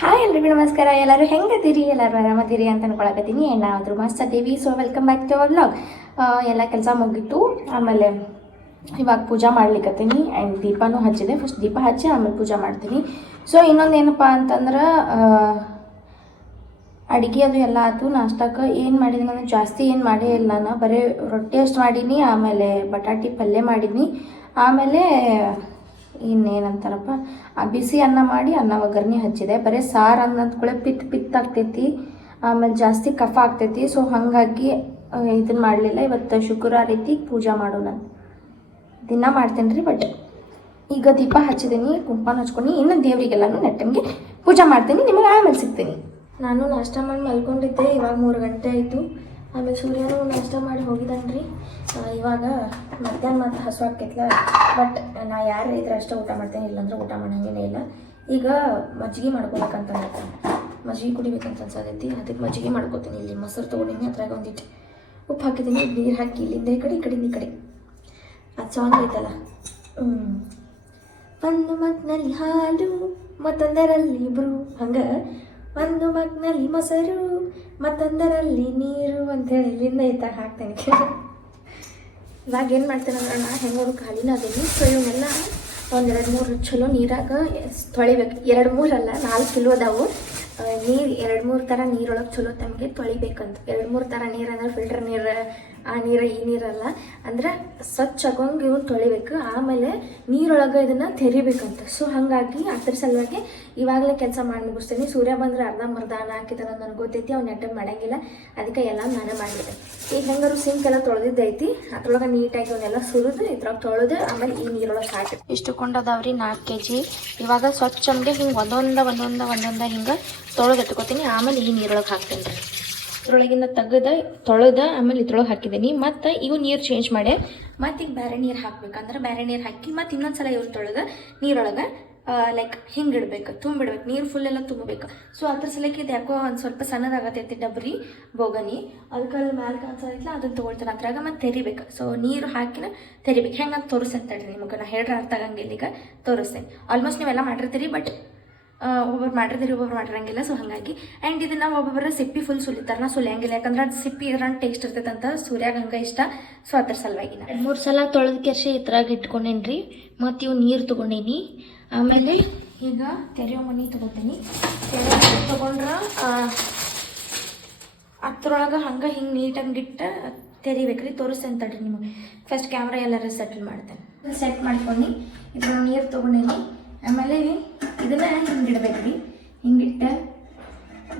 Hi ಎಲ್ರಿಗೂ ನಮಸ್ಕಾರ. ಎಲ್ಲರೂ ಹೆಂಗದಿರಿ? ಎಲ್ಲರೂ ಆರಾಮದಿರಿ ಅಂತ ಅನ್ಕೊಳಕತ್ತೀನಿ. ಏನಾದರೂ ಮಸ್ತ್ ಅದೀವಿ. So welcome back to our vlog. ಎಲ್ಲ ಕೆಲಸ ಮುಗೀತು. ಆಮೇಲೆ ಇವಾಗ ಪೂಜಾ ಮಾಡ್ಲಿಕ್ಕತ್ತೀನಿ ಆ್ಯಂಡ್ ದೀಪನೂ ಹಚ್ಚಿದೆ. ಫಸ್ಟ್ ದೀಪ ಹಚ್ಚಿ ಆಮೇಲೆ ಪೂಜಾ ಮಾಡ್ತೀನಿ. ಸೊ ಇನ್ನೊಂದು ಏನಪ್ಪ ಅಂತಂದ್ರೆ ಅಡುಗೆ ಅದು ಎಲ್ಲ ಆಯ್ತು. ನಾಷ್ಟಕ್ಕೆ ಏನು ಮಾಡಿದ್ದೀನಿ ಅಂದರೆ ಜಾಸ್ತಿ ಏನು ಮಾಡೇ ಇಲ್ಲ. ನಾನು ಬರೀ ರೊಟ್ಟಿ ಅಷ್ಟು ಮಾಡೀನಿ, ಆಮೇಲೆ ಬಟಾಟಿ ಪಲ್ಯ ಮಾಡಿದ್ನಿ, ಆಮೇಲೆ ಇನ್ನೇನಂತಾರಪ್ಪ ಬಿಸಿ ಅನ್ನ ಮಾಡಿ ಅನ್ನ ಒಗ್ಗರಣೆ ಹಚ್ಚಿದೆ. ಬರೀ ಸಾರು ಅನ್ನೋದ್ಕೂಳೆ ಪಿತ್ ಆಗ್ತೈತಿ, ಆಮೇಲೆ ಜಾಸ್ತಿ ಕಫ ಆಗ್ತೈತಿ. ಸೊ ಹಾಗಾಗಿ ಇದನ್ನು ಮಾಡಲಿಲ್ಲ. ಇವತ್ತು ಶುಕ್ರವಾರ ಐತಿ, ಪೂಜಾ ಮಾಡೋಣ ದಿನ ಮಾಡ್ತೇನೆ ರೀ. ಬಟ್ ಈಗ ದೀಪ ಹಚ್ಚಿದ್ದೀನಿ, ಕುಂಕುಮ ಹಚ್ಕೊಂಡು ಇನ್ನು ದೇವರಿಗೆಲ್ಲನೂ ನೆಟ್ಟಂಗೆ ಪೂಜಾ ಮಾಡ್ತೀನಿ. ನಿಮಗೆ ಆಮೇಲೆ ಸಿಗ್ತೀನಿ. ನಾನು ನಾಷ್ಟ ಮಾಡಿ ಮಲ್ಕೊಂಡಿದ್ದೆ. ಇವಾಗ 3 ಗಂಟೆ ಆಯಿತು. ಆಮೇಲೆ ಸೂರ್ಯನೂ ನಾಷ್ಟ ಮಾಡಿ ಹೋಗಿದ್ದಾನ್ರಿ. ಇವಾಗ ಮಧ್ಯಾಹ್ನ ಮಾತ್ರ ಹಸು ಹಾಕೈತ್ಲ. ಬಟ್ ನಾ ಯಾರು ಇದ್ರೆ ಅಷ್ಟೇ ಊಟ ಮಾಡ್ತೇನೆ, ಇಲ್ಲಾಂದ್ರೆ ಊಟ ಮಾಡೋಂಗೇನೇ ಇಲ್ಲ. ಈಗ ಮಜ್ಜಿಗೆ ಮಾಡ್ಕೊಬೇಕಂತ ಹೇಳ್ತೇನೆ. ಮಜ್ಜಿಗೆ ಕುಡಿಬೇಕಂತ ಅನ್ಸತೈತಿ. ಅದಕ್ಕೆ ಮಜ್ಜಿಗೆ ಮಾಡ್ಕೋತೀನಿ. ಇಲ್ಲಿ ಮೊಸರು ತೊಗೊಂಡಿನಿ, ಅದ್ರಾಗ ಒಂದಿಟ್ಟು ಉಪ್ಪು ಹಾಕಿದ್ದೀನಿ, ನೀರು ಹಾಕಿ ಇಲ್ಲಿಂದ ಈ ಕಡೆ ಈ ಕಡೆ ಅದು ಸಾಂಗ್ ಐತಲ್ಲ, ಒಂದು ಮಗ್ನಲ್ಲಿ ಹಾಲು ಮತ್ತೊಂದರಲ್ಲಿ ಇಬ್ರು, ಹಂಗೆ ಒಂದು ಮಗ್ನಲ್ಲಿ ಮೊಸರು ಮತ್ತೊಂದರಲ್ಲಿ ನೀರು ಅಂತೇಳಿ ಇಲ್ಲಿಂದ ಐತಾಗ ಹಾಕ್ತೇನೆ. ಇವಾಗ ಏನು ಮಾಡ್ತೇನೆ ಅಂದ್ರೆ ನಾ ಹೆಂಗೋರು ಖಾಲಿನ ಅದೇನಿ. ಸೊ ಇವನ್ನೆಲ್ಲ 1-2-3 ಚಲೋ ನೀರಾಗ ತೊಳಿಬೇಕು. 2-3 ಅಲ್ಲ, 4 ಕಿಲೋ ಅದಾವು ನೀರು. 2-3 ಥರ ನೀರೊಳಗೆ ಚಲೋ ತಮಗೆ ತೊಳಿಬೇಕಂತ. 2-3 ಥರ ನೀರು ಅಂದ್ರೆ ಫಿಲ್ಟರ್ ನೀರು, ಆ ನೀರು ಈ ನೀರಲ್ಲ, ಅಂದ್ರೆ ಸ್ವಚ್ಛ ಆಗೋಂಗೆ ಇವನು ತೊಳಿಬೇಕು. ಆಮೇಲೆ ನೀರೊಳಗೆ ಇದನ್ನು ತೆರಿಬೇಕಂತ. ಸೊ ಹಾಗಾಗಿ ಅದ್ರ ಸಲುವಾಗಿ ಇವಾಗಲೇ ಕೆಲಸ ಮಾಡಿ ಮುಗಿಸ್ತೀನಿ. ಸೂರ್ಯ ಬಂದರೆ ಅರ್ಧಂಬರ್ಧ ಅನ್ನ ಹಾಕಿದಾರೆ ನನಗೆ ಗೊತ್ತೈತಿ, ಅವ್ನು ನೆಟ್ಟಗೆ ಮಾಡೋಂಗಿಲ್ಲ. ಅದಕ್ಕೆ ಎಲ್ಲ ನಾನೇ ಮಾಡಿದೆ. ಈಗ ಹೆಂಗಾರು ಸಿಂಕ್ ಎಲ್ಲ ತೊಳೆದಿದ್ದೈತಿ, ಅದ್ರೊಳಗೆ ನೀಟಾಗಿ ಅವನ್ನೆಲ್ಲ ಸುರಿದು ಇದ್ರೊಳಗೆ ತೊಳೆದು ಆಮೇಲೆ ಈ ನೀರೊಳಗೆ ಹಾಕಿ ಇಷ್ಟು ಕೊಂಡದಾವ್ರಿ 4 kg. ಇವಾಗ ಸ್ವಚ್ಛಂಗೆ ಹಿಂಗೆ ಒಂದೊಂದ ಹಿಂಗೆ ತೊಳೆದು ಇಟ್ಕೋತೀನಿ. ಆಮೇಲೆ ಈ ನೀರೊಳಗೆ ಹಾಕ್ತೀನಿ ರೀ. ಇದ್ರೊಳಗಿಂದ ತೊಳೆದ ಆಮೇಲೆ ಇದ್ರೊಳಗೆ ಹಾಕಿದ್ದೀನಿ. ಮತ್ತು ಇವು ನೀರು ಚೇಂಜ್ ಮಾಡಿ ಮತ್ತು ಈಗ ಬೇರೆ ನೀರು ಹಾಕ್ಬೇಕಂದ್ರೆ ಬೇರೆ ನೀರು ಹಾಕಿ ಮತ್ತು ಇನ್ನೊಂದ್ಸಲ ಇವ್ರು ತೊಳೆದ ನೀರೊಳಗೆ ಲೈಕ್ ಹಿಂಗೆ ಇಡ್ಬೇಕು, ತುಂಬಿಡ್ಬೇಕು. ನೀರು ಫುಲ್ಲೆಲ್ಲ ತುಂಬಬೇಕು. ಸೊ ಅದ್ರ ಸಲಕ್ಕೆ ಇದು ಯಾಕೋ ಒಂದು ಸ್ವಲ್ಪ ಸಣ್ಣದಾಗತ್ತೈತಿ ಡಬ್ರಿ ಬೋಗನಿ. ಅದಕ್ಕೆ ಮ್ಯಾಲೆ ಕಾಣಿಸೋದಿಲ್ಲ, ಅದನ್ನು ತೊಗೊಳ್ತಾನೆ ಅದ್ರಾಗ ಮತ್ತು ತೆರಿಬೇಕು. ಸೊ ನೀರು ಹಾಕಿನ ತೆರಿಬೇಕು. ಹೆಂಗೆ ತೋರಿಸ್ತೇನೆ ತಡ್ರಿ ನಿಮಗೆ. ನಾ ಹೇಳ್ರೆ ಅರ್ಥ ಆಗಂಗಿಲ್ಲ, ಈಗ ತೋರಿಸ್ತೇನೆ. ಆಲ್ಮೋಸ್ಟ್ ನೀವೆಲ್ಲ ಮಾಡಿರ್ತೀರಿ, ಬಟ್ ಒಬ್ಬೊಬ್ರು ಮಾಡಿರ್ತೀರಿ, ಒಬ್ಬೊಬ್ರು ಮಾಡಿರಂಗಿಲ್ಲ. ಸೊ ಹಾಗಾಗಿ ಆ್ಯಂಡ್ ಇದನ್ನು ಒಬ್ಬೊಬ್ಬರ ಸಿಪ್ಪಿ ಫುಲ್ ಸುಲಿತಾರೆ, ನಾ ಸುಲಿಯಂಗಿಲ್ಲ. ಯಾಕಂದ್ರೆ ಅದು ಸಿಪ್ಪಿ ಇದ್ರಾಗ ಟೇಸ್ಟ್ ಇರ್ತೈತೆ ಅಂತ ಸೂರ್ಯಾಗ ಹಂಗೆ ಇಷ್ಟ. ಸೊ ಅದ್ರ ಸಲುವಾಗಿ 3 ಸಲ ತೊಳೆದ ಕೆರ್ಸಿ ಇದ್ರಾಗ ಇಟ್ಕೊಂಡೇನಿ ರೀ. ಮತ್ತು ಇವು ನೀರು ತೊಗೊಂಡೇನಿ. ಆಮೇಲೆ ಈಗ ತೆರೆಯೋ ಮನೆ ತೊಗೋತೀನಿ. ತೆರೆಯೋ ಮನೆ ತೊಗೊಂಡ್ರೆ ಅದ್ರೊಳಗೆ ಹಂಗೆ ಹಿಂಗೆ ನೀಟಾಗಿ ಇಟ್ಟು ತೆರಿಬೇಕ್ರಿ. ತೋರಿಸ್ತೇನೆ ತಡ್ರಿ ನಿಮಗೆ. ಫಸ್ಟ್ ಕ್ಯಾಮ್ರಾ ಎಲ್ಲರೂ ಸೆಟ್ಲ್ ಮಾಡ್ತೇನೆ. ಸೆಟ್ ಮಾಡ್ಕೊಂಡು ಇದ್ರೊಳಗೆ ನೀರು ತೊಗೊಂಡೇನಿ. ಆಮೇಲೆ ಇದನ್ನ ಹಿಂಗೆ ಇಡ್ಬೇಕ್ರಿ. ಹಿಂಗಿಟ್ಟು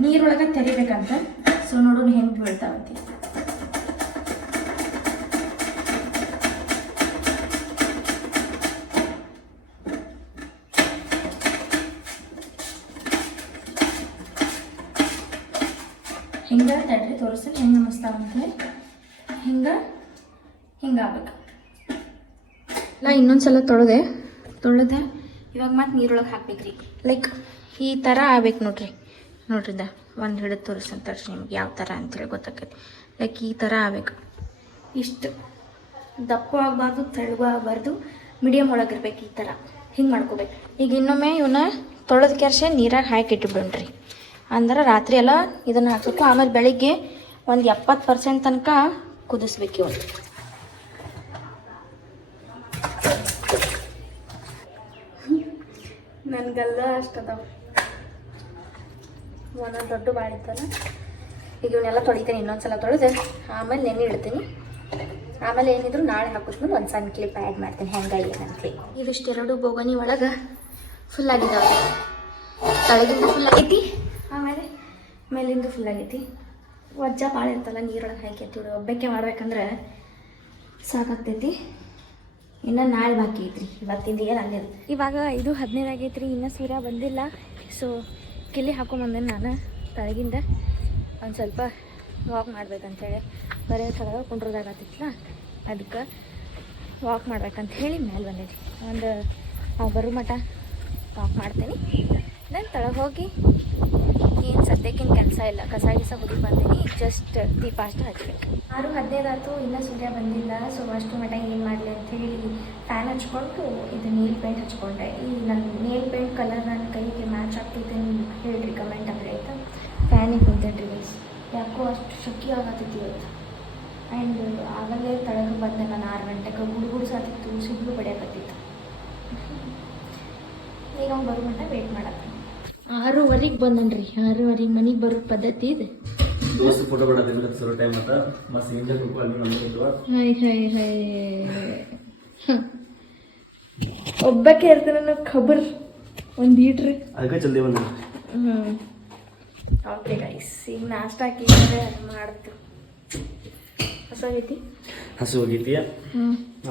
ನೀರೊಳಗೆ ತೆರಿಬೇಕಂತ. ಸೊ ನೋಡೋಣ ಹೆಂಗೆ ಬೀಳ್ತಾವಂತೆ. ಹಿಂಗೆ ತಡ್ರಿ ತೋರಿಸ್ತೀನಿ ಹೆಂಗೆ ಮಸ್ತಾವಂತೆ. ಹಿಂಗೆ ಆಗ್ಬೇಕು. ನಾ ಇನ್ನೊಂದ್ಸಲ ತೊಳೆದೆ ಇವಾಗ ಮತ್ತೆ ನೀರೊಳಗೆ ಹಾಕ್ಬೇಕ್ರಿ. ಲೈಕ್ ಈ ಥರ ಆಗ್ಬೇಕು ನೋಡ್ರಿ. ಒಂದು ಹಿಡಿದು ತೋರಿಸ್ತಂತ ನಿಮ್ಗೆ ಯಾವ ಥರ ಅಂತೇಳಿ ಗೊತ್ತಾಕೈತಿ. ಲೈಕ್ ಈ ಥರ ಆಗ್ಬೇಕು. ಇಷ್ಟು ದಪ್ಪ ಆಗಬಾರ್ದು, ತೆಳ್ಳಗೂ ಆಗಬಾರ್ದು, ಮೀಡಿಯಮ್ ಒಳಗಿರ್ಬೇಕು. ಈ ಥರ ಹಿಂಗೆ ಮಾಡ್ಕೋಬೇಕು. ಈಗ ಇನ್ನೊಮ್ಮೆ ಇವನ್ನ ತೊಳೆದ ಕೆರ್ಸೆ ನೀರಾಗ ಹಾಕಿ ಇಟ್ಬಿಡ್ರಿ. ಅಂದ್ರೆ ರಾತ್ರಿ ಎಲ್ಲ ಇದನ್ನು ಹಾಕಬೇಕು. ಆಮೇಲೆ ಬೆಳಿಗ್ಗೆ ಒಂದು 70% ತನಕ ಕುದಿಸ್ಬೇಕು. ಇವನು ನನಗೆಲ್ಲ ಅಷ್ಟದಾವ. ಒಂದೊಂದು ದೊಡ್ಡ ಬಾಳೆ ಇತ್ತಲ್ಲ. ಈಗ ಇವನ್ನೆಲ್ಲ ತೊಳಿತೀನಿ. ಇನ್ನೊಂದ್ಸಲ ತೊಳೆದು ಆಮೇಲೆ ನೆನೆ ಇಡ್ತೀನಿ. ಆಮೇಲೆ ಏನಿದ್ರು ನಾಳೆ ಹಾಕಿದ್ಮೇಲೆ ಒಂದು ಸಣ್ಣ ಕ್ಲಿಪ್ ಆ್ಯಡ್ ಮಾಡ್ತೀನಿ ಹೆಂಗೆ ಏನಂತೇಳಿ. ಇವಿಷ್ಟು 2 ಬೋಗನಿ ಒಳಗೆ ಫುಲ್ ಆಗಿದ್ದಾವೆ. ತಳಗಿಂದ ಫುಲ್ ಆಗೈತಿ, ಆಮೇಲೆ ಮೇಲಿಂದ ಫುಲ್ ಆಗೈತಿ. ವಜ್ಜ ಭಾಳ ಇರ್ತಲ್ಲ, ನೀರೊಳಗೆ ಹಾಕಿ ಎತ್ತಿಬಿಡು. ಒಬ್ಬಕ್ಕೆ ಮಾಡ್ಬೇಕಂದ್ರೆ ಸಾಕಾಗ್ತೈತಿ. ಇನ್ನು ನಾಳೆ ಬಾಕಿ ಐತ್ರಿ. ಇವತ್ತಿಂದ ಏನು ಅಲ್ಲಿದೆ. ಇವಾಗ 5:15 ಆಗೈತ್ರಿ. ಇನ್ನೂ ಸೂರ್ಯ ಬಂದಿಲ್ಲ. ಸೊ ಕಿಲ್ಲಿ ಹಾಕೊಂಬಂದೇನೆ ನಾನು ತಳಗಿಂದ. ಒಂದು ಸ್ವಲ್ಪ ವಾಕ್ ಮಾಡ್ಬೇಕಂತೇಳಿ ಬರೀ ತಳಗ ಕುಂಡ್ರದಾಗತ್ತಿತ್ತಲ್ಲ, ಅದಕ್ಕೆ ವಾಕ್ ಮಾಡ್ಬೇಕಂತ ಹೇಳಿ ಮೇಲೆ ಬಂದೈತಿ. ಒಂದು ಬರೋ ಮಟ್ಟ ವಾಕ್ ಮಾಡ್ತೀನಿ. ನಾನು ತಳಗೆ ಹೋಗಿ ಏನು ಸದ್ಯಕ್ಕಿನ ಕೆಲಸ ಇಲ್ಲ, ಕಸ ಹುಡಿ ಬಂದೀನಿ, ಜಸ್ಟ್ ದೀಪ ಅಷ್ಟು ಹಚ್ಬೇಕು. 6:15 ಆಯ್ತು, ಇನ್ನೂ ಸೂರ್ಯ ಬಂದಿಲ್ಲ. ಸೊ ಅಷ್ಟು ಮಟ್ಟ ಏನು ಮಾಡಲಿ ಅಂಥೇಳಿ ಫ್ಯಾನ್ ಹಚ್ಕೊಂಡು ಇದು ನೇಲ್ ಪೇಂಟ್ ಹಚ್ಕೊಂಡೆ. ಈ ನನ್ನ ನೇಲ್ ಪೇಂಟ್ ಕಲರ್ ನನ್ನ ಕೈಗೆ ಮ್ಯಾಚ್ ಆಗ್ತೈತೆ ಹೇಳ್ರಿ ಕಮೆಂಟ್ ಅಂದರೆ ಆಯಿತಾ. ಫ್ಯಾನಿಗೆ ಕುಂತೇನ್ರಿ ಗೈಸ್, ಯಾಕೋ ಅಷ್ಟು ಶುಕಿ ಆಗತ್ತೈತಿ ಇವತ್ತು. ಆ್ಯಂಡ್ ಆಗಲೇ ತಳಗೆ ಬಂದೆ ನಾನು 6 ಗಂಟೆಗೆ. ಗುಡುಗುಡು ಸಾತಿತ್ತು, ಸಿಡ್ಲು ಬಡಿಯಾಕತ್ತಿತ್ತು. ಈಗ ಅವ್ನು ಬರೋ ಮಟ್ಟ ವೇಟ್ ಮಾಡತ್ತೆ. 6:15 ಬಂದನ್ರಿ. 6:15 ಮನೆಗೆ ಬರೋ ಪದ್ಧತಿ ಇದೆ. ದೋಸ್ತ ಫೋಟೋ ಬಿಡೋದ್ರಿಂದ ಸರ್ ಟೈಮ್ ಆತ ಮಸ್ತ್ ಹಿಂದೆ ಕುಕ್ಕು ಅಲ್ಲಿ ನಮ್ಗೆ ಹೈ ಒಬ್ಬಕ್ಕೆ ಇರ್ತೀನಿ ಅನ್ನೋ ಖಬರ್ ಒಂದು ಈಟ್ರಿ. ಅದಕ್ಕೆ ಜಲ್ದಿ ಬಂದ. ಓಕೆ ಗೈಸ್, ಈಗ ನಾಷ್ಟ ಹಾಕಿ ಮಾಡ್ತೀವಿ. ಹಸು ಹೋಗೈತಿ.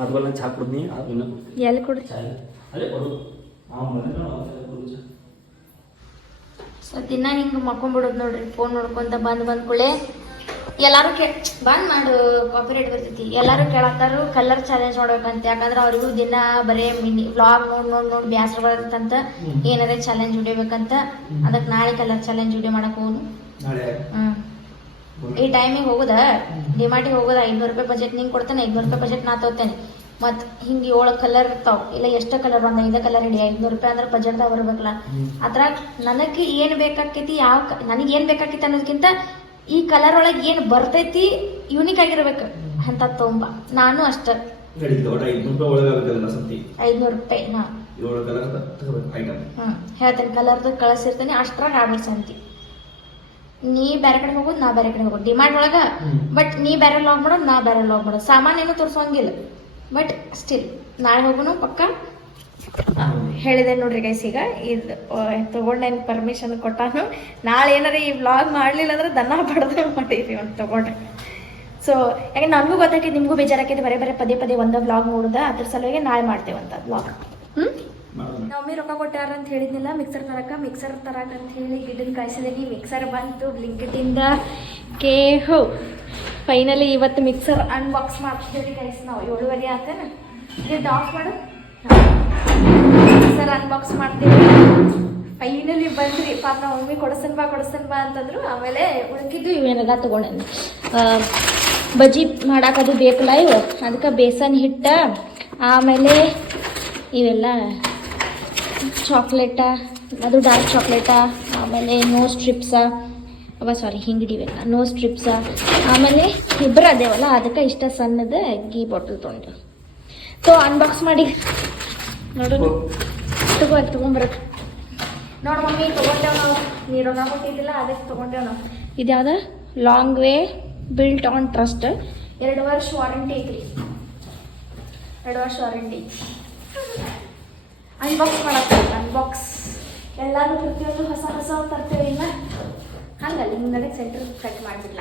ಅದ್ಮೇಲೆ ನಾನು ಚಾ ಕುಡ್ನಿ. ಎಲ್ಲಿ ಕೊಡ್ರಿ? ಅಲ್ಲೇ ಕೊಡು. ಸೊ ದಿನ ಹಿಂಗೆ ಮಕ್ಕೊಂಡ್ಬಿಡೋದು ನೋಡ್ರಿ, ಫೋನ್ ನೋಡ್ಕೊಂತ ಬಂದ್ಕೂಳೆ ಎಲ್ಲರೂ ಬಂದ್ ಮಾಡು, ಕಾಪಿರೇಟ್ ಬರ್ತೈತಿ. ಎಲ್ಲರೂ ಕೇಳತ್ತಾರು ಕಲರ್ ಚಾಲೆಂಜ್ ಮಾಡ್ಬೇಕಂತ. ಯಾಕಂದ್ರೆ ಅವ್ರಿಗೂ ದಿನ ಬರೀ ಮಿನಿ ವ್ಲಾಗ್ ನೋಡಿ ಬ್ಯಾಸರ ಬರ್ತಂತ, ಏನಾರೇ ಚಾಲೆಂಜ್ ಹಿಡಿಬೇಕಂತ. ಅದಕ್ಕೆ ನಾಳೆ ಕಲರ್ ಚಾಲೆಂಜ್ ವಿಡಿಯೋ ಮಾಡಕ್ ಹೋಗುನು. ಈ ಟೈಮಿಗೆ ಹೋಗೋದ ಡಿಮಾರ್ಟಿಗೆ ಹೋಗೋದ. 500 ರೂಪಾಯಿ ಬಜೆಟ್ ನಿಂಗೆ ಕೊಡ್ತಾನೆ, 500 ರೂಪಾಯಿ ಬಜೆಟ್ ನಾ ತಗೋತೇನೆ. ಮತ್ತು ಹಿಂಗೆ 7 ಕಲರ್ ಇರ್ತಾವ, ಇಲ್ಲ ಎಷ್ಟು ಕಲರ್, ಒಂದು 5 ಕಲರ್ ಹಿಡಿ. 500 ರೂಪಾಯಿ ಅಂದ್ರೆ ಬಜೆಟ್ದಾಗ ಬರ್ಬೇಕಲ್ಲ. ಅದ್ರಾಗ ನನಗೆ ಏನು ಬೇಕಾಕೈತಿ, ನನಗೆ ಏನು ಬೇಕಾಕೈತಿ ಅನ್ನೋದಕ್ಕಿಂತ ಈ ಕಲರ್ ಒಳಗೆ ಏನು ಬರ್ತೈತಿ ಯೂನಿಕ್ ಆಗಿರ್ಬೇಕು ಅಂತ ತೊಂಬ. ನಾನು ಅಷ್ಟ 500 ರೂಪಾಯಿ ಹೇಳ್ತೇನೆ. ಕಲರ್ದು ಕಳಿಸಿರ್ತೇನೆ, ಅಷ್ಟ್ರಾಗ ಆಗ್ಬೇಕು ಸಂತಿ. ನೀ ಬೇರೆ ಕಡೆ ಹೋಗೋದು, ನಾ ಬೇರೆ ಕಡೆ ಹೋಗೋದು ಡಿಮಾರ್ಟ್ ಒಳಗೆ. ಬಟ್ ನೀ ಬೇರೆ ಲಾಗ್ ಮಾಡೋದು, ನಾ ಬೇರೆ ಲಾಗ್ ಮಾಡೋದು. ಸಾಮಾನೇನು ತೋರಿಸೋಂಗಿಲ್ಲ. ಬಟ್ ಸ್ಟಿಲ್ ನಾಳೆ ಹೋಗೋನು ಪಕ್ಕ. ಹೇಳಿದೆ ನೋಡ್ರಿ ಗೈಸ್. ಈಗ ಇದು ತೊಗೊಂಡೇನು ಪರ್ಮಿಷನ್ ಕೊಟ್ಟಾನು. ನಾಳೆ ಏನಾರ ಈ ವ್ಲಾಗ್ ಮಾಡಲಿಲ್ಲ ಅಂದ್ರೆ ದನ ಬಡ್ದೆ ಮಾಡಿರಿ ಅಂತ ತೊಗೊಂಡ್ರೆ. ಸೊ ಯಾಕೆ ನನಗೂ ಗೊತ್ತಾಕೈತಿ, ನಿಮಗೂ ಬೇಜಾರಾಕೈತಿ ಬರೇ ಪದೇ ಒಂದು ವ್ಲಾಗ್ ನೋಡುದ. ಅದ್ರ ಸಲುವಾಗಿ ನಾಳೆ ಮಾಡ್ತೇವಂತ ವ್ಲಾಗ್. ನಮ್ಮಿ ರೊಕ್ಕ ಕೊಟ್ಟಾರ ಅಂತ ಹೇಳಿದ್ನಿಲ್ಲ ಮಿಕ್ಸರ್ ತರಕ ಅಂತ ಹೇಳಿ ಗಿಡನ ಕಾಯಿಸಿದೀನಿ. ಮಿಕ್ಸರ್ ಬಂತು ಬ್ಲಿಂಕೆಟಿಂದ. ಹೋ ಫೈನಲಿ ಇವತ್ತು ಮಿಕ್ಸರ್ ಅನ್ಬಾಕ್ಸ್ ಮಾಡ್ತಿದ್ದೀವಿ ಗೈಸ್. ನಾವು 7:30 ಆತೇನ. ಇದು ಆಫ್ ಮಾಡು. ಮಿಕ್ಸರ್ ಅನ್ಬಾಕ್ಸ್ ಮಾಡ್ತೀವಿ. ಫೈನಲಿ ಬಂದ್ರಿ. ಪಾಪ ನಮ್ಮ ಮಮ್ಮಿ ಕೊಡಿಸ್ತೇನೆ ಬಾ ಅಂತಂದ್ರು. ಆಮೇಲೆ ಉಳ್ಕಿದ್ದು ಇವೇನೆಲ್ಲ ತೊಗೊಂಡೇನಿ. ಬಜ್ಜಿ ಮಾಡಾಕದು ಬೇಕಲ್ಲ ಇವು, ಅದಕ್ಕೆ ಬೇಸನ್ ಹಿಟ್ಟ, ಆಮೇಲೆ ಇವೆಲ್ಲ ಚಾಕ್ಲೇಟ, ಅದು ಡಾರ್ಕ್ ಚಾಕ್ಲೇಟ, ಆಮೇಲೆ ನೋ ಸ್ಟ್ರಿಪ್ಸ, ಹಿಂಗಡಿವೆಲ್ಲ ನೋ ಸ್ಟ್ರಿಪ್ಸ. ಆಮೇಲೆ ಇಬ್ಬರು ಅದೇವಲ್ಲ, ಅದಕ್ಕೆ ಇಷ್ಟ ಸಣ್ಣದ ಗೀ ಬಾಟಲ್ ತೊಗೊಂಡು. ಸೊ ಅನ್ಬಾಕ್ಸ್ ಮಾಡಿ ನೋಡೋಣ. ತೊಗೊಂಬರಕ್ಕೆ ನೋಡು ಮಮ್ಮಿ, ತೊಗೊಂಡೇವ್ ನಾವು. ನೀ ರೊಕ್ಕ ಕೊಟ್ಟಿದ್ದಿಲ್ಲ, ಅದಕ್ಕೆ ತೊಗೊಂಡೇವ್ ನಾವು. ಇದು ಯಾವ್ದು? Long way built on trust. 2 ವರ್ಷ ವಾರಂಟಿ ಐತ್ರಿ. 2 ವರ್ಷ ವಾರಂಟಿ. ಅನ್ಬಾಕ್ಸ್ ಅನ್ಬಾಕ್ಸ್ ಎಲ್ಲಾನು ಪ್ರತಿಯೊಂದು ಹೊಸ ತರ್ತೇವೆ. ಇಲ್ಲ ಹಂಗಲ್ಲ, ಹಿಂಗಡೆ ಸೆಂಟ್ರ್ ಕಟ್ ಮಾಡಿಬಿಡ್ಲ,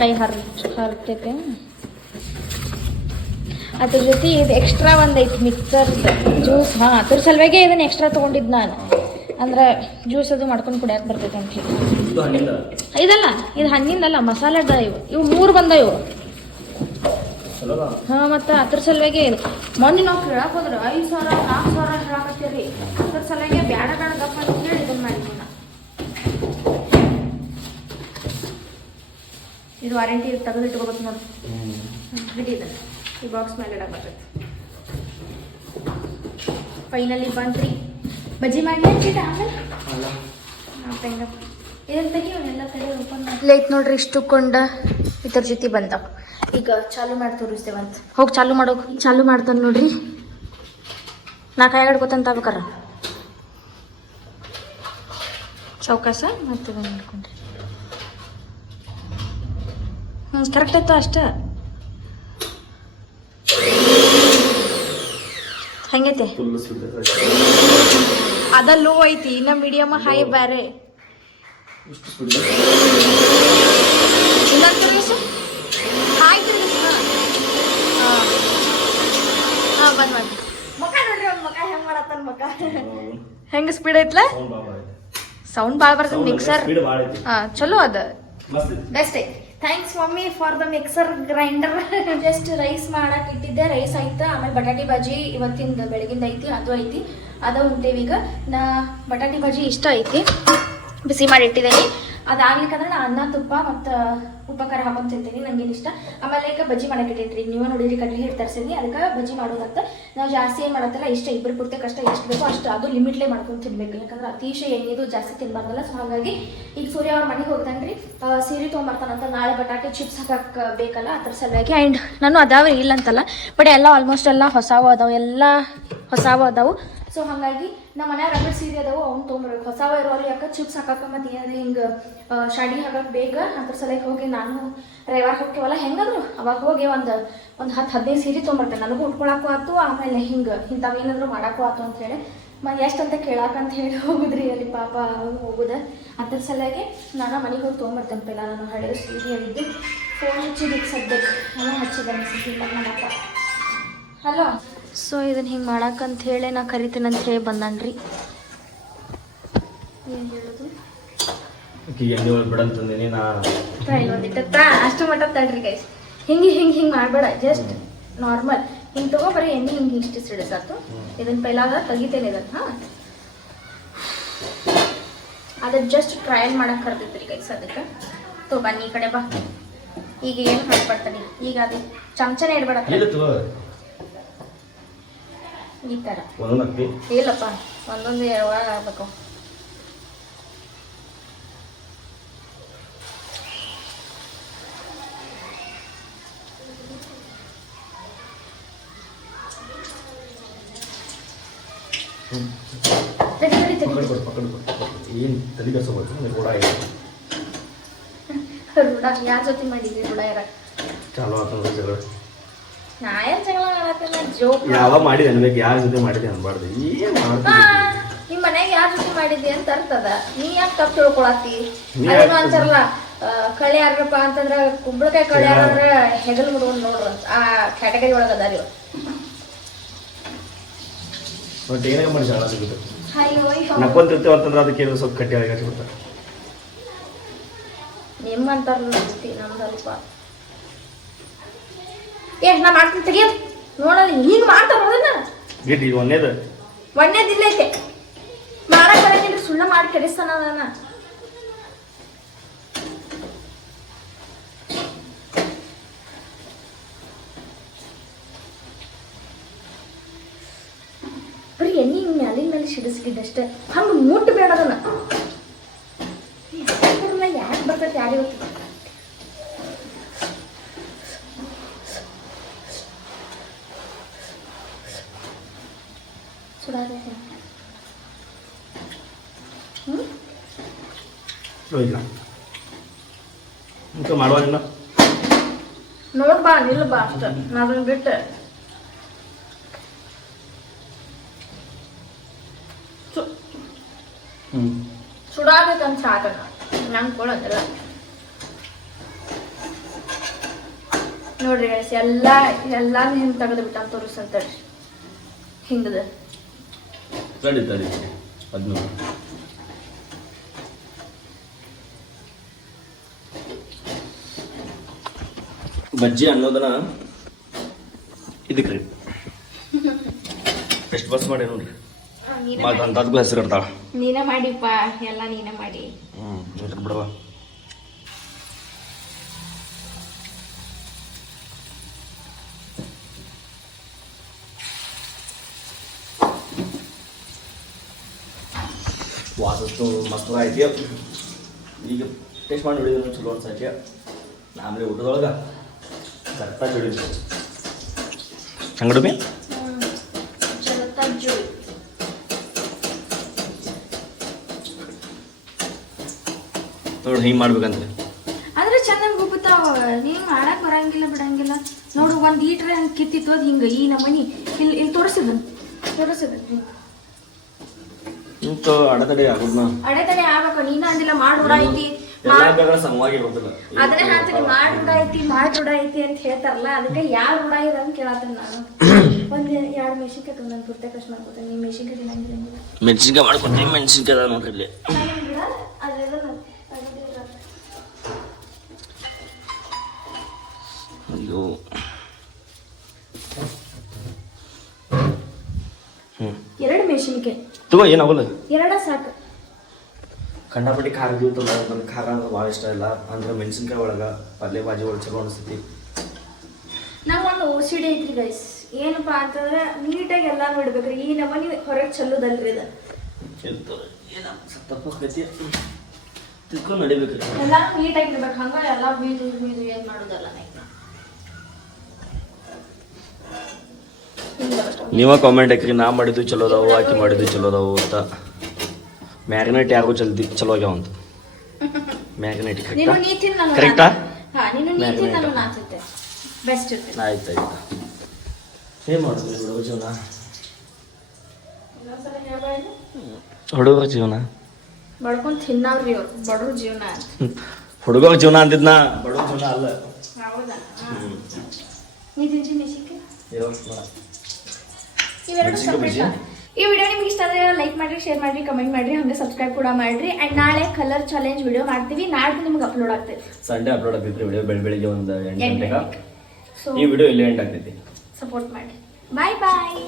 ಕೈ ಹರ್ತೈತೆ. ಅದ್ರ ಜೊತೆ ಇದು ಎಕ್ಸ್ಟ್ರಾ ಒಂದೈತಿ ಮಿಕ್ಸರ್ ಜ್ಯೂಸ್. ಅದ್ರ ಸಲುವಾಗಿ ಇದನ್ನ ಎಕ್ಸ್ಟ್ರಾ ತೊಗೊಂಡಿದ್ದು ನಾನು. ಅಂದ್ರೆ ಜ್ಯೂಸ್ ಅದು ಮಾಡ್ಕೊಂಡು ಕುಡಿಯಕ್ಕೆ ಬರ್ತೈತೆ ಅಂತ ಹೇಳಿ. ಇದಲ್ಲ, ಇದು ಹಣ್ಣಿಂದಲ್ಲ, ಮಸಾಲೆದ. ಇವು 3 ಬಂದ ಇವು. ಮತ್ತು ಅದ್ರ ಸಲುವಾಗಿ ಮೊನ್ನೆ ನಾವು ಕೇಳಕ್ಕೆ ಹೋದ್ರೆ 5,000 4,000 ಹೇಳಕತ್ತೀರಿ. ಅದ್ರ ಸಲುವಾಗಿ ಬೇಡ ಗಪ್ಪ ಅಂತ ಹೇಳಿ ಇದನ್ನು ಮಾಡಿದ್ವಿ ನಾ. ಇದು ವಾರಂಟಿ ತೆಗೆದು ಇಟ್ಕೋಬೇಕು ನೋಡಿ. ಹಿಡಿದನು ಈ ಬಾಕ್ಸ್ ಮೇಲೆ ಇಡಕ್ಕೆ ಬರ್ತೈತಿ. ಫೈನಲಿ ಬಂದ್ರಿ. ಬಜ್ಜಿ ಮಾಡಿ ಹಚ್ಚಿಟ್ಟ ಆಮೇಲೆ ಇದನ್ನ ತೆಗಿಯೋನೆಲ್ಲ ಕಡೆ ಓಪನ್ ಲೈಟ್ ನೋಡ್ರಿ. ಇಷ್ಟುಕೊಂಡ ಇದ್ರ ಜೊತೆ ಬಂದಾವ. ಈಗ ಚಾಲು ಮಾಡಿ ತೋರಿಸ್ತೇವಂತ. ಹೋಗಿ ಚಾಲು ಮಾಡೋಕೆ ಚಾಲು ಮಾಡ್ತಾನೆ ನೋಡ್ರಿ. ನಾ ಕೈ ಹಿಡ್ಕೊತಂತ ಆಗ್ಬೇಕಾರ ಚೌಕಾಸ ಮತ್ತೆ ಮಾಡ್ಕೊಂಡ್ರಿ. ಕರೆಕ್ಟ್ ಆಯ್ತು ಅಷ್ಟೇ. ಹೆಂಗೈತೆ? ಅದ ಲೋ ಐತಿ, ಇನ್ನ ಮೀಡಿಯಮ್ ಹೈ ಬೇರೆ. ಇನ್ನೊಂದು ಆಯ್ತು. ಬಂದ್ ಮಾಡಿ ಮಕ ನೋಡ್ರಿ. ಅವ್ನ ಮಕ ಹೆಂಗ್ ಮಾಡತ್ತಾನ. ಮಕ ಹೆಂಗ ಸ್ಪೀಡ್ ಐತ್ಲ. ಸೌಂಡ್ ಭಾಳ ಬರ್ತದೆ. ಮಿಕ್ಸರ್ ಚಲೋ ಅದ, ಬೆಸ್ಟ್ ಐತಿ. Thanks mummy for the mixer grinder. Just rice ಮಾಡಕ್ಕೆ ಇಟ್ಟಿದ್ದೆ. ರೈಸ್ ಆಯ್ತು. ಆಮೇಲೆ ಬಟಾಟಿ ಬಾಜಿ ಇವತ್ತಿಂದ ಬೆಳಗಿಂದ ಐತಿ, ಅದು ಐತಿ. ಅದ ಉಂಟೇವಿ ಈಗ ನಾ ಬಟಾಟಿ ಬಜ್ಜಿ ಇಷ್ಟ ಐತಿ ಬಿಸಿ ಮಾಡಿ ಇಟ್ಟಿದ್ದೀನಿ. ಅದಾಗ್ಲಿಕ್ಕಂದ್ರೆ ನಾ ಅನ್ನ ತುಪ್ಪ ಮತ್ತು ಉಪ್ಪ ಖಾರ ಹಾಕೊಂಡು ತಿಂತೀನಿ, ನಂಗೇನು ಇಷ್ಟ. ಆಮೇಲೆ ಈಗ ಬಜ್ಜಿ ಮಾಡಕ್ಕೆ ಇಟ್ಟಿನ್ರಿ, ನೀವು ನೋಡಿರಿ ಕಡ್ಲಿ ಹಿಟ್ಟು ತರಿಸಿದ್ನಿ, ಅದಕ್ಕೆ ಬಜ್ಜಿ ಮಾಡೋದಂತ. ನಾವು ಜಾಸ್ತಿ ಏನು ಮಾಡತ್ತಲ್ಲ, ಇಷ್ಟ ಇಬ್ಬರು ಪೂರ್ತಿ ಕಷ್ಟ ಎಷ್ಟು ಬೇಕೋ ಅಷ್ಟು, ಅದು ಲಿಮಿಟ್ಲೇ ಮಾಡ್ಕೊಂಡು ತಿನ್ಬೇಕು, ಯಾಕಂದ್ರೆ ಅತಿಶಯ ಎಣ್ಣೆದು ಜಾಸ್ತಿ ತಿನ್ಬಾರ್ದಲ್ಲ. ಸೊ ಹಾಗಾಗಿ ಈಗ ಸೂರ್ಯ ಅವ್ರ ಮನೆಗೆ ಹೋಗ್ತಾನ್ರಿ, ಸೀರೆ ತೊಗೊಂಬರ್ತಾನಂತ, ನಾಳೆ ಬಟಾಟೆ ಚಿಪ್ಸ್ ಹಾಕಕ್ಕೆ ಬೇಕಲ್ಲ ಅದ್ರ ಸಲುವಾಗಿ. ಆ್ಯಂಡ್ ನಾನು ಅದಾವೆ ಇಲ್ಲ ಅಂತಲ್ಲ, ಬಟ್ ಎಲ್ಲ ಆಲ್ಮೋಸ್ಟ್ ಎಲ್ಲ ಹೊಸಾವು ಅದಾವೆ, ಎಲ್ಲ ಹೊಸಾವು ಅದಾವು. ಸೊ ಹಾಗಾಗಿ ನಮ್ಮ ಮನ್ಯಾಗ ರಗಡ್ ಸೀರೆ ಅದಾವು, ಅವ್ನು ತೊಗೊಂಬರ್ಬೇಕು ಹೊಸಾವ ಇರೋರು, ಯಾಕೆ ಚಿಪ್ಸ್ ಹಾಕಕ್ಕೆ ಮತ್ತು ಏನಾದ್ರು ಹಿಂಗೆ ಶಾಡಿ ಹಾಕಕ್ಕೆ ಬೇಗ ಅದ್ರ ಸಲಕ್ಕೆ ಹೋಗಿ ನಾನು ರವಿವಾರ ಹೋಗ್ತೀವಲ್ಲ ಹೆಂಗಾದ್ರು ಅವಾಗ ಹೋಗಿ ಒಂದು 10-15 ಸೀರೆ ತೊಗೊಂಬರ್ತೇನೆ, ನನಗೂ ಉಟ್ಕೊಳಕ್ಕೂ ಆಯ್ತು, ಆಮೇಲೆ ಹಿಂಗೆ ಇಂಥವೇನಾದ್ರು ಮಾಡೋಕ್ಕೂ ಆಯ್ತು ಅಂಥೇಳಿ ಎಷ್ಟಂತ ಕೇಳಾಕಂತ ಹೇಳಿ ಹೋಗುದ್ರಿ ಅಲ್ಲಿ ಪಾಪ ಹೋಗುದ. ಅದ್ರ ಸಲುವಾಗಿ ನಾನು ಮನೆಗೆ ಹೋಗಿ ತೊಗೊಂಬರ್ತೇನೆ. ಪೈಲ ನಾನು ಹಳೆಯ ಸೀರೆ ಹೇಳಿದ್ದು ಫೋನ್ ಹಚ್ಚಿದ್ದಕ್ಕೆ ಸದ್ಯಕ್ಕೆ ನಾನು ಹಚ್ಚಿದ್ದೆ ಅನಿಸಿಲ್ಲ ನಮ್ಮಪ್ಪ. ಹಲೋ. ಸೊ ಇದನ್ನು ಹಿಂಗೆ ಮಾಡಕ್ಕಂತ ಹೇಳಿ ನಾ ಕರಿತೀನಿ ಅಂತ ಹೇಳಿ ಬಂದನ್ರಿ. ಏನು ಹೇಳೋದು ಅಷ್ಟು ಮಟ್ಟ ತಡ್ರಿ ಗೈಸ್, ಹಿಂಗೆ ಮಾಡಬೇಡ, ಜಸ್ಟ್ ನಾರ್ಮಲ್ ಹಿಂಗೆ ತಗೋ, ಬರೀ ಎಣ್ಣೆ ಹಿಂಗೆ ಇಷ್ಟು ಸಿಡಿಸಾತು. ಇದನ್ನ ಪೈಲಾಗ ತೆಗಿತೇನೆ ಇದನ್ನು. ಹಾಂ, ಅದು ಜಸ್ಟ್ ಟ್ರಯಲ್ ಮಾಡಕ್ಕೆ ಕರ್ದಿದ್ರಿ ಗೈಸ್, ಅದಕ್ಕೆ ತೋ ಬನ್ನಿ ಈ ಕಡೆ ಬಾ. ಈಗ ಏನು ಮಾಡ್ಬಾರ್ತಾನೆ, ಈಗ ಅದು ಚಮಚನೇ ಇಡ್ಬೇಡ ಈ ಥರ. ಇಲ್ಲಪ್ಪ, ಒಂದೊಂದು ಯಾವಾಗ ಆಗ್ಬೇಕು. ರೂಢ ಯಾರ ಜೊತೆ ಮಾಡಿದ್ರಿ? ರೂಢ ಯಾರ ನಾ ಏನ್ ಜಗಳ ಮಾಡತ್ತಿಲ್ಲ, ಜೋಕ್. ಯಾವ ಮಾಡಿದೆ ಅನ್ಬೇಕು, ಯಾರ ಜೊತೆ ಮಾಡಿದೆ ಅನ್ಬಾರ್ದು. ನಿಮ್ ಮನ್ಯಾಗ ಯಾರ ಜೊತೆ ಮಾಡಿದ್ದಿ ಅಂತ ಅರ್ಥದ, ನೀ ಯಾಕೆ ತಪ್ಪು ತಿಳ್ಕೊಳತ್ತಿ? ಅದೇನು ಅಂತಾರಲ್ಲ, ಕಳೆ ಯಾರಪ್ಪ ಅಂತಂದ್ರ ಕುಂಬಳಕಾಯಿ ಕಳೆ ಯಾರಂದ್ರ ಹೆಗಲ್ ಮುಡ್ಕೊಂಡ್ ನೋಡ್ರ, ಆ ಕ್ಯಾಟಗರಿ ಒಳಗ ಅದಾರಿ. ನಕ್ಕೊಂತಿರ್ತೇವೆ ಅಂತಂದ್ರೆ ಅದಕ್ಕೆ ಸ್ವಲ್ಪ ಕಟ್ಟಿ ಆಗಿರ್ತಾರೆ. ನಿಮ್ಮಂತಾರಲ್ಲ ನಮ್ದಲ್ಪ. ನಾ ಮಾಡ್ತೀನಿ ತೆಗಿಯೋದು ನೋಡಲ್ಲ, ಹಿಂಗ್ ಮಾಡ್ತಾರ ಒಣ್ಣೇದಿಲ್ಲ ಐತೆ ಮಾಡಕ್ ಬರಂಗಿಲ್ಲ, ಸುಳ್ಳ ಮಾಡಿ ಕೆಡಿಸ್ತಾನ ನಾನು. ಬರೀ ಎಣ್ಣೆ ಹಿಂಗ್ ಮ್ಯಾಲಿನ ಮೇಲೆ ಸಿಡಿಸ್ಕಿದ್ದಷ್ಟೇ, ಹಂಗೆ ಮುಟ್ಟಬೇಡ ಅದನ್ನ. ಯಾಕೆ ಬರ್ತೈತೆ ಯಾರಿಗೆ ಗೊತ್ತಿಲ್ಲ. ಮಾಡುವಾಗಿಲ್ಲ ನೋಡ್ಬಾ, ನಿಲ್ ಬಾ ಅಷ್ಟ, ಅದನ್ನ ಬಿಟ್ಟು ಸುಡಾಬೇಕಂತ ಸಾಕಣ ನಂಗೆ ಕೊಡೋದಿಲ್ಲ. ನೋಡ್ರಿ ಎಲ್ಲಾನು ಹಿಂಗೆ ತೆಗೆದು ಬಿಟ್ಟ ತೋರಿಸಂತ ಹಿಂಗದ ತಡಿ ಅದನ್ನು ಬಜ್ಜಿ ಅನ್ನೋದನ್ನ ಇದಕ್ಕೆ ಎಷ್ಟು ಬಸ್ ಮಾಡಿ ನೋಡ್ರಿ, ಅಂತದ್ಗೂ ಹೆಸರು ಇರ್ತಾಳ. ನೀನ ಮಾಡಿಪ್ಪ, ಎಲ್ಲ ನೀನ ಮಾಡಿ. ಬಿಡವಾ ವಾಸಷ್ಟು ಮಸ್ತ್ ಐತಿ. ಈಗ ಟೇಸ್ಟ್ ಮಾಡಿ ನೋಡಿದ್ರೆ ಚಲೋ ಅನ್ಸೈತಿ. ಆಮೇಲೆ ಊಟದೊಳಗೆ ಕರೆಕ್ಟಾಗಿ ಹಿಡಿದು ಹಂಗಡುಮಿ ನೋಡಿ ಹಿಂಗೆ ಮಾಡ್ಬೇಕಂದ್ರೆ ಆದ್ರೆ ಚೆನ್ನಾಗಿ ಗುಬ್ಬತಾವ. ಹಿಂಗೆ ಮಾಡಕ್ ಬರಂಗಿಲ್ಲ ಬಿಡಂಗಿಲ್ಲ. ನೋಡು, 1 ಲೀಟ್ರ್ ಹಂಗೆ ಕಿತ್ತಿತ್ತು ಅದು ಹಿಂಗೆ ಈ ನಮ್ಮನಿ ಇಲ್ಲಿ ತೋರಿಸಿದ ಇಂತು ಅಡೆತಡೆ ಆಗೋದ್ನ ಅಡೆತಡೆ ಆಗ್ಬೇಕು. ನೀನು ಅಂದಿಲ್ಲ ಮಾಡಿ ರೂಢ ಐತಿ, ಅದನ್ನೇ ಹೇಳ್ತೀನಿ, ಮಾಡಿ ರೂಢ ಐತಿ ಅಂತ ಹೇಳ್ತಾರಲ್ಲ, ಅದಕ್ಕೆ ಯಾವ ರೂಢ ಇದೆ ಅಂತ ಕೇಳತ್ತೇನೆ ನಾನು. ಒಂದು 2 ಮೆಣಸಿನ್ಕಾಯಿ ತಂದು ನಾನು ಪುರ್ತೆ ಕಷ್ಟ ಮಾಡ್ಕೊತೇನೆ. ನೀವು ಮೆಣಸಿನ್ಕಾಯಿ ತಿನ್ನಂಗಿಲ್ಲ, ಮೆಣಸಿನ್ಕಾಯಿ ಮಾಡ್ಕೊತೀನಿ. ಮೆಣಸಿನ್ಕಾಯಿ ಅದ ನೋಡ್ರಿ ಇಲ್ಲಿ. ಅಯ್ಯೋ 2 ಮೆಣಸಿನ್ಕಾಯಿ ತಗೋ ಏನಾಗಲ್ಲ. ಎರಡ ಸಾಕು. ಕಂಡಾಪಟ್ಟಿ ಖಾರ ಇರ್ತಲ್ಲ, ನನಗೆ ಖಾರ ಅಂದ್ರೆ ಭಾಳ ಇಷ್ಟ ಇಲ್ಲ. ಅಂದ್ರೆ ಮೆಣಸಿನ್ಕಾಯಿ ಒಳಗೆ ಪಲ್ಯ ಭಾಜಿ ಒಳಗೆ ಚಲೋ ಅನಿಸ್ತೈತಿ. ನಂಗೊಂದು OCD ಐತ್ರಿ ಗೈಸ್. ಏನಪ್ಪ ಅಂತಂದ್ರೆ ನೀಟಾಗಿ ಎಲ್ಲ ನೋಡ್ಬೇಕ್ರಿ. ಈ ನಮ್ಮನೆ ಹೊರಗೆ ಚಲ್ಲೋದಲ್ರಿ ಇದು. ತಿಳ್ಕೊಂಡು ನಡಿಬೇಕ್ರಿ. ಎಲ್ಲ ನೀಟಾಗಿ ಇರ್ಬೇಕು. ಹಂಗ ಎಲ್ಲ ಬೀದು ಏನು ಮಾಡೋದಲ್ಲ. ನೀವ ಕಾಮೆಂಟ್ ಹಾಕ್ರಿ, ನಾ ಮಾಡಿದ್ದು ಚಲೋ ಅದಾವು, ಆಕಿ ಮಾಡಿದ್ದು ಚಲೋ ಅದಾವು ಅಂತ. ಮ್ಯಾಗ್ನೆಟ್ ಯಾರಿಗೂ ಚಲೋ ಆಗ್ಯಾವ ಅಂತ. ಮ್ಯಾಗ್ನೆಟ್ ಕರೆಕ್ಟಾ? ಆಯ್ತು. ಏನು ಮಾಡಿದ್ರಿ ಹುಡುಗ ಜೀವನ? ಹುಡುಗರ ಜೀವನ ಬಡ್ಕೊಂಡು ತಿನ್ನವ್ರಿ ಅವ್ರು. ಬಡವ್ರ ಜೀವನ ಹುಡುಗರ ಜೀವನ ಅಂತಿದ್ನ, ಬಡವ್ರ ಜೀವನ ಅಲ್ಲ. ಹೌದಾ? ನೀ ತಿಂತೀನಿ ಮೆಸಿಕೆ ಈ ವಿಡಿಯೋ ನಿಮ್ಗೆ ಇಷ್ಟ ಆದರೆ ಲೈಕ್ ಮಾಡಿರಿ, ಶೇರ್ ಮಾಡಿರಿ, ಕಮೆಂಟ್ ಮಾಡಿರಿ, ಹಂಗೆ ಸಬ್ಸ್ಕ್ರೈಬ್ ಕೂಡ ಮಾಡಿರಿ. ಆ್ಯಂಡ್ ನಾಳೆ ಕಲರ್ ಚಾಲೆಂಜ್ ವಿಡಿಯೋ ಮಾಡ್ತೀವಿ. ನಾಳೆ ನಿಮ್ಗೆ ಅಪ್ಲೋಡ್ ಆಗ್ತೈತಿ. ಸಂಡೇ ಅಪ್ಲೋಡ್ ಆಗ್ತೈತಿ ವಿಡಿಯೋ. ಬೆಳಿಗ್ಗೆ ಒಂದು 8 ಗಂಟೆಗೆ. ಈ ವಿಡಿಯೋ ಇಲ್ಲಿ ಎಂಡ್ ಆಗ್ತೈತಿ. ಸಪೋರ್ಟ್ ಮಾಡಿ. ಬಾಯ್ ಬಾಯ್.